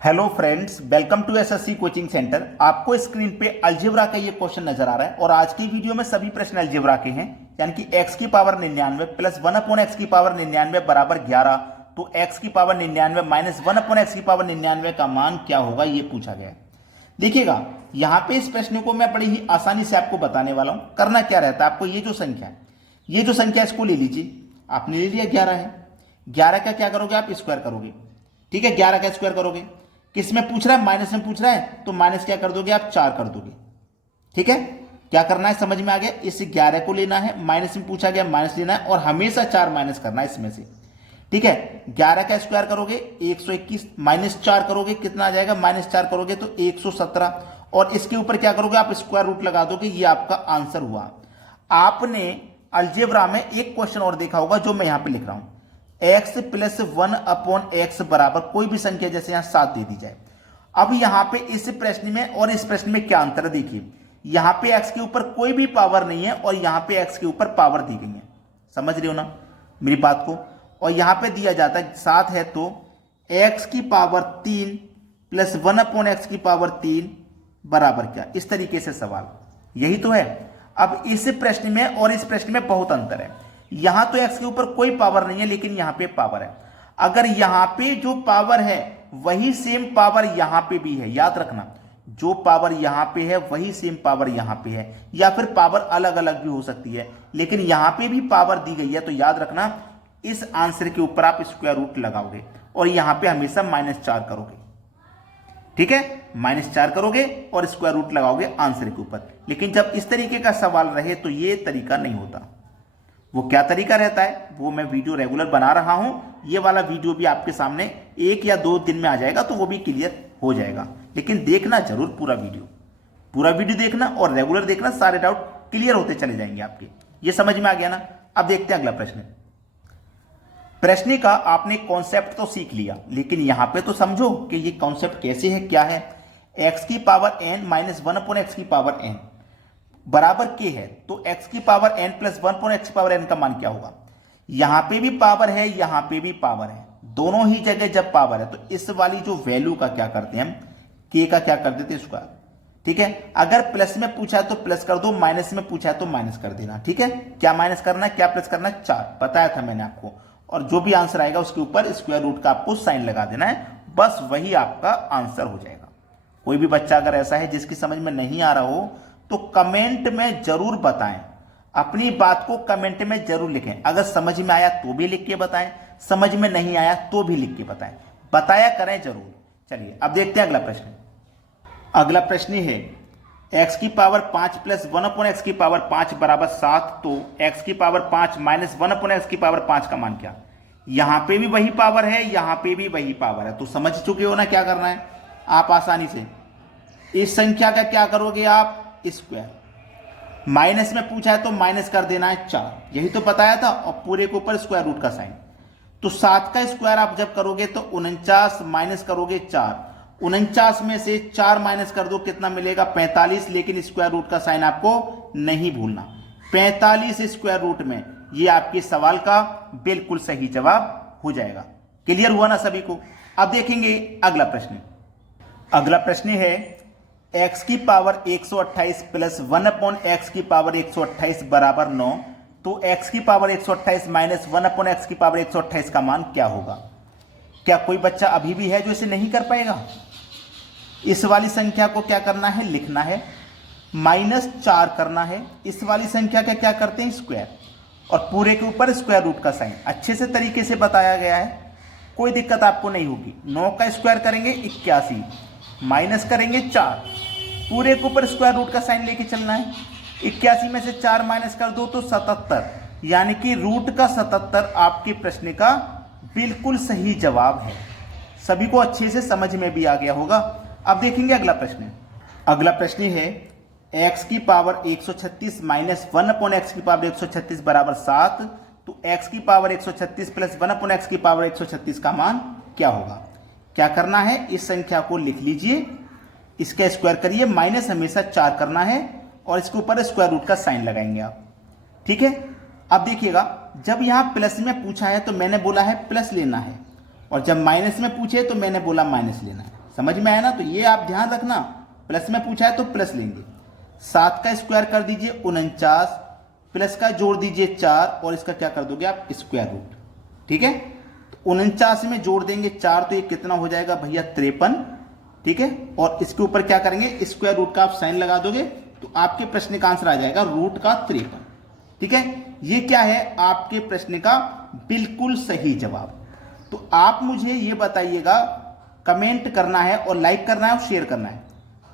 Hello friends, welcome to SSC coaching centre. आपको screen पे algebra का ये क्वेश्चन नजर आ रहा है और आज की वीडियो में सभी प्रश्न अलजेब्रा के हैं, यानी कि x की पावर 99 प्लस 1/x की पावर 99 बराबर 11। तो x की पावर 99 माइनस 1/x की पावर 99 का मान क्या होगा, ये पूछा गया है। देखिएगा, यहाँ पे इस प्रश्न को मैं बड़ी ही आसानी से आपको बताने वाला हूं। करना क्या रहता है आपको, ये जो संख्या इसको ले लीजिए। आपने ले लिया 11 है, 11 का क्या करोगे आप, स्क्वायर करोगे। ठीक है, 11 का स्क्वायर करोगे। किस में पूछ रहा है, माइनस में पूछ रहा है, तो माइनस क्या कर दोगे आप, 4 कर दोगे। ठीक है, क्या करना है समझ में आ गया। इस 11 को लेना है, माइनस में पूछा गया माइनस लेना है और हमेशा 4 माइनस करना है इसमें से। ठीक है, 11 का स्क्वायर करोगे 121, माइनस 4 करोगे कितना आ जाएगा, माइनस 4 करोगे तो 117 और इसके ऊपर क्या करोगे आप, स्क्वायर रूट लगा दोगे। ये आपका आंसर हुआ। आपने अलजेब्रा में एक क्वेश्चन और देखा होगा जो मैं यहां पे लिख रहा हूं, x प्लस 1/x बराबर कोई भी संख्या, जैसे यहां 7 दे दी जाए। अब यहां पे इस प्रश्न में और इस प्रश्न में क्या अंतर है, देखिए यहां पे x के ऊपर कोई भी पावर नहीं है और यहां पे x के ऊपर पावर दी गई है। समझ रहे हो ना मेरी बात को। और यहां पे दिया जाता है 7 है तो x की पावर 3 प्लस 1/x की पावर 3 बराबर क्या, इस तरीके से सवाल यही तो है। अब इस प्रश्न में और इस प्रश्न में बहुत अंतर है। यहां तो x के ऊपर कोई पावर नहीं है लेकिन यहां पे पावर है। अगर यहां पे जो पावर है वही सेम पावर यहां पे भी है, याद रखना, जो पावर यहां पे है वही सेम पावर यहां पे है, या फिर पावर अलग अलग भी हो सकती है, लेकिन यहां पे भी पावर दी गई है। तो याद रखना, इस आंसर के ऊपर आप स्क्वायर रूट लगाओगे और यहां पे हमेशा -4 करोगे। ठीक है, -4 करोगे और स्क्वायर रूट लगाओगे आंसर के ऊपर। लेकिन जब इस तरीके का सवाल रहे तो ये तरीका नहीं होता। वो क्या तरीका रहता है वो मैं वीडियो रेगुलर बना रहा हूं। ये वाला वीडियो भी आपके सामने 1 या 2 दिन में आ जाएगा, तो वो भी क्लियर हो जाएगा। लेकिन देखना जरूर पूरा वीडियो देखना और रेगुलर देखना, सारे डाउट क्लियर होते चले जाएंगे आपके। ये समझ में आ गया ना। अब देखते हैं अगला प्रश्न का आपने कॉन्सेप्ट तो सीख लिया, लेकिन यहां पे तो समझो कि ये कॉन्सेप्ट कैसे है, क्या है। x की पावर n माइनस 1/x की पावर n बराबर k है, तो x की पावर n प्लस 1/x की पावर n का मान क्या होगा। यहां पे भी पावर है, यहां पे भी पावर है, दोनों ही जगह जब पावर है तो इस वाली जो वैल्यू का क्या करते हैं हम, k का क्या कर देते हैं, स्क्वायर। ठीक है, अगर प्लस में पूछा है तो प्लस कर दो, माइनस में पूछा है तो माइनस कर देना। ठीक है, क्या माइनस करना है, क्या प्लस करना है, 4 बताया था मैंने आपको। और जो भी आंसर आएगा उसके ऊपर स्क्वायर रूट का आपको साइन लगा देना है, बस वही आपका आंसर हो जाएगा। कोई भी बच्चा अगर ऐसा है जिसकी समझ में नहीं आ रहा हो तो कमेंट में जरूर बताएं, अपनी बात को कमेंट में जरूर लिखें। अगर समझ में आया तो भी लिख के बताएं, समझ में नहीं आया तो भी लिख के बताएं, बताया करें जरूर। चलिए अब देखते हैं अगला प्रश्न है x की पावर 5 प्लस 1/x की पावर 5 बराबर 7। तो x की पावर 5 माइनस 1/x की पावर 5 का मान क्या। यहां पे भी वही पावर है, यहां पे भी वही पावर है, तो समझ चुके हो ना क्या करना है आप आसानी से। इस संख्या का क्या करोगे आप, स्क्वायर। माइनस में पूछा है तो माइनस कर देना है 4, यही तो बताया था, और पूरे के ऊपर स्क्वायर रूट का साइन। तो 7 का स्क्वायर आप जब करोगे तो 49 माइनस करोगे 4, 49 में से 4 माइनस कर दो, कितना मिलेगा 45। लेकिन स्क्वायर रूट का साइन आपको नहीं भूलना, 45 स्क्वायर रूट में। ये आपके सवाल का बिल्कुल सही जवाब हो जाएगा। क्लियर हुआ ना सभी को। अब देखेंगे अगला प्रश्न है x की पावर 128 प्लस 1/x की पावर 128 बराबर 9। तो x की पावर 128 माइनस 1/x की पावर 128 का मान क्या होगा। क्या कोई बच्चा अभी भी है जो इसे नहीं कर पाएगा। इस वाली संख्या को क्या करना है, लिखना है, -4 करना है। इस वाली संख्या का क्या करते हैं, स्क्वायर, और पूरे के ऊपर स्क्वायर रूट का साइन। अच्छे से तरीके से बताया गया है, कोई दिक्कत आपको नहीं होगी। 9 का स्क्वायर करेंगे 81, माइनस करेंगे 4, पूरे के ऊपर स्क्वायर रूट का साइन लेके चलना है। 81 में से 4 माइनस कर दो तो 77, यानी कि रूट का 77 आपके प्रश्न का बिल्कुल सही जवाब है। सभी को अच्छे से समझ में भी आ गया होगा। अब देखेंगे अगला प्रश्न है x की पावर 136 माइनस 1/x की पावर 136 बराबर 7। तो x की पावर 136 प्लस 1/x की पावर 136 का मान क्या होगा। क्या करना है, इस संख्या को लिख लीजिए, इसका स्क्वायर करिए, माइनस हमेशा 4 करना है और इसके ऊपर स्क्वायर रूट का साइन लगाएंगे आप। ठीक है, अब देखिएगा, जब यहां प्लस में पूछा है तो मैंने बोला है प्लस लेना है, और जब माइनस में पूछे तो मैंने बोला माइनस लेना है। समझ में आया ना? तो ये आप ध्यान रखना, प्लस में पूछा है तो प्लस लेंगे। 7 का स्क्वायर कर दीजिए 49, प्लस का जोड़ दीजिए 4 और इसका क्या कर दोगे आप स्क्वायर रूट। ठीक है, तो 49 में जोड़ देंगे 4 तो ये कितना हो जाएगा भैया 53। ठीक है, और इसके ऊपर क्या करेंगे स्क्वायर रूट का आप साइन लगा दोगे तो आपके प्रश्न का आंसर आ जाएगा रूट का 53। ठीक है, ये क्या है आपके प्रश्न का बिल्कुल सही जवाब। तो आप मुझे ये बताइएगा, कमेंट करना है और लाइक करना है और शेयर करना है।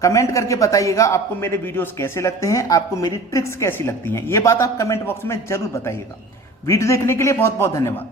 कमेंट करके बताइएगा आपको मेरे वीडियोस कैसे लगते हैं, आपको मेरी ट्रिक्स कैसी लगती हैं, ये बात आप कमेंट बॉक्स में जरूर बताइएगा। वीडियो देखने के लिए बहुत बहुत धन्यवाद।